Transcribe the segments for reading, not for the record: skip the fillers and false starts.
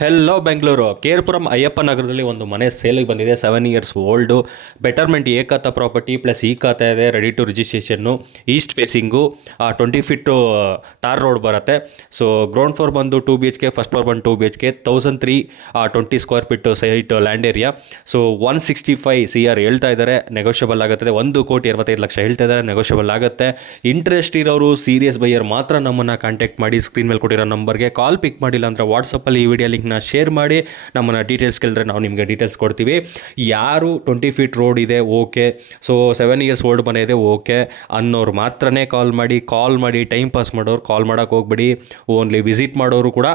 Hello Bengaluru Kerpuram Ayyappa ನಗರದಲ್ಲಿ ಒಂದು ಮನೆ ಸೇಲಿಗೆ ಬಂದಿದೆ. 7 ಇಯರ್ಸ್ ಓಲ್ಡು, ಬೆಟರ್ಮೆಂಟ್ ಏಕತಾ ಪ್ರಾಪರ್ಟಿ ಪ್ಲಸ್ ಈ ಖಾತೆ ಇದೆ, ರೆಡಿ ಟು ರಿಜಿಸ್ಟ್ರೇಷನ್ನು, east facing, 20 feet tar road ಬರುತ್ತೆ. ಸೊ ಗ್ರೌಂಡ್ ಫ್ಲೋರ್ ಬಂದು 2 BHK, ಫಸ್ಟ್ ಫ್ಲೋರ್ ಬಂದು 2 BHK, 1,320 square feet site land area. So 165 CR ಹೇಳ್ತಾ ಇದ್ದಾರೆ, ನೆಗೋಷಿಯಬಲ್ ಆಗುತ್ತೆ. 1,25,00,000 ಹೇಳ್ತಾ ಇದ್ದಾರೆ, ನೆಗೋಷಿಯಬಲ್ ಆಗುತ್ತೆ. ಇಂಟ್ರೆಸ್ಟ್ ಇರೋರು, ಸೀರಿಯಸ್ ಬೈಯರ್ ಮಾತ್ರ ನಮ್ಮನ್ನು ಕಾಂಟ್ಯಾಕ್ಟ್ ಮಾಡಿ. ಸ್ಕ್ರೀನ್ ಮೇಲೆ ಕೊಟ್ಟಿರೋ ನಂಬರ್ಗೆ ಕಾಲ್ ಪಿಕ್ ಮಾಡಿಲ್ಲ ಅಂದರೆ ವಾಟ್ಸಪ್ಪಲ್ಲಿ ಈ ವಿಡಿಯೋ ಲಿಂಕ್ನ ಶೇರ್ ಮಾಡಿ ನಮ್ಮನ್ನು ಡೀಟೇಲ್ಸ್ ಕೇಳಿದ್ರೆ ನಾವು ನಿಮಗೆ ಡೀಟೇಲ್ಸ್ ಕೊಡ್ತೀವಿ. ಯಾರು 20 ಫೀಟ್ ರೋಡ್ ಇದೆ ಓಕೆ, ಸೊ 7 ಇಯರ್ಸ್ ಓಲ್ಡ್ ಮನೆ ಇದೆ ಓಕೆ ಅನ್ನೋರು ಮಾತ್ರನೇ ಕಾಲ್ ಮಾಡಿ. ಟೈಮ್ ಪಾಸ್ ಮಾಡೋರು ಕಾಲ್ ಮಾಡೋಕ್ಕೆ ಹೋಗ್ಬೇಡಿ. ಓನ್ಲಿ ವಿಸಿಟ್ ಮಾಡೋರು ಕೂಡ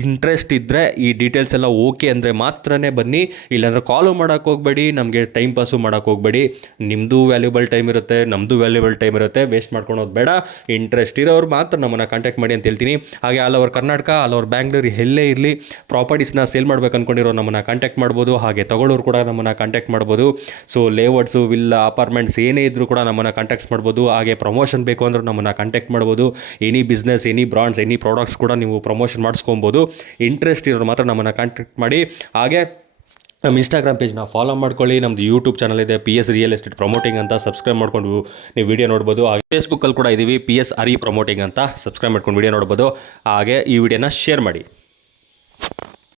ಇಂಟ್ರೆಸ್ಟ್ ಇದ್ದರೆ ಈ ಡೀಟೇಲ್ಸ್ ಎಲ್ಲ ಓಕೆ ಅಂದರೆ ಮಾತ್ರನೇ ಬನ್ನಿ, ಇಲ್ಲಾಂದರೆ ಕಾಲು ಮಾಡೋಕ್ಕೆ ಹೋಗಬೇಡಿ, ನಮಗೆ ಟೈಮ್ ಪಾಸು ಮಾಡೋಕ್ಕೆ ಹೋಗಬೇಡಿ. ನಿಮ್ಮದು ವ್ಯಾಲ್ಯೂಬಲ್ ಟೈಮ್ ಇರುತ್ತೆ, ನಮ್ಮದು ವ್ಯಾಲ್ಯೂಬಲ್ ಟೈಮ್ ಇರುತ್ತೆ, ವೇಸ್ಟ್ ಮಾಡ್ಕೊಳೋದು ಬೇಡ. ಇಂಟ್ರೆಸ್ಟ್ ಇರೋರು ಮಾತ್ರ ನಮ್ಮನ್ನು ಕಾಂಟ್ಯಾಕ್ಟ್ ಮಾಡಿ ಅಂತ ಹೇಳ್ತೀನಿ. ಹಾಗೆ all over Karnataka, all over Bangalore, ಎಲ್ಲೇ ಇರಲಿ ಪ್ರಾಪರ್ಟೀಸ್ನ ಸೇಲ್ ಮಾಡ್ಬೇಕು ಅಂದ್ಕೊಂಡಿರೋ ನಮ್ಮನ್ನು ಕಾಂಟ್ಯಾಕ್ಟ್ ಮಾಡ್ಬೋದು. ಹಾಗೆ ತಗೊಳ್ಳೋರು ಕೂಡ ನಮ್ಮನ್ನು ಕಾಂಟ್ಯಾಕ್ಟ್ ಮಾಡ್ಬೋದು. ಸೊ ಲೇಔಟ್ಸು, ವಿಲ್ಲಾ, ಅಪಾರ್ಟ್ಮೆಂಟ್ಸ್ ಏನೇ ಇದ್ದರೂ ಕೂಡ ನಮ್ಮನ್ನು ಕಾಂಟ್ಯಾಕ್ಟ್ ಮಾಡ್ಬೋದು. ಹಾಗೆ ಪ್ರಮೋಷನ್ ಬೇಕು ಅಂದರೂ ನಮ್ಮನ್ನು ಕಾಂಟ್ಯಾಕ್ಟ್ ಮಾಡ್ಬೋದು. Any business, any brands, any products ಕೂಡ ನೀವು ಪ್ರಮೋಷನ್ ಮಾಡಿಸ್ಕೊಬೋದು. ಇಂಟ್ರೆಸ್ಟ್ ಇರೋರು ಮಾತ್ರ ನಮ್ಮನ್ನು ಕಾಂಟ್ಯಾಕ್ಟ್ ಮಾಡಿ. ಹಾಗೆ ನಮ್ಮ ಇನ್ಸ್ಟಾಗ್ರಾಮ್ ಪೇಜ್ನ ಫಾಲೋ ಮಾಡ್ಕೊಳ್ಳಿ. ನಮ್ಮದು ಯೂಟ್ಯೂಬ್ ಚಾನಲ್ ಇದೆ, PS ರಿಯಲ್ ಎಸ್ಟೇಟ್ ಪ್ರಮೋಟಿಂಗ್ ಅಂತ. ಸಬ್ಸ್ಕ್ರೈಬ್ ಮಾಡ್ಕೊಂಡು ನೀವು ವಿಡಿಯೋ ನೋಡ್ಬೋದು. ಹಾಗೆ ಫೇಸ್ಬುಕ್ಕಲ್ಲಿ ಕೂಡ ಇದ್ದೀವಿ, PS RE ಪ್ರಮೋಟಿಂಗ್ ಅಂತ. ಸಬ್ಸ್ಕ್ರೈಬ್ ಮಾಡ್ಕೊಂಡು ವಿಡಿಯೋ ನೋಡ್ಬೋದು. ಹಾಗೆ ಈ ವಿಡಿಯೋನ ಶೇರ್ ಮಾಡಿ.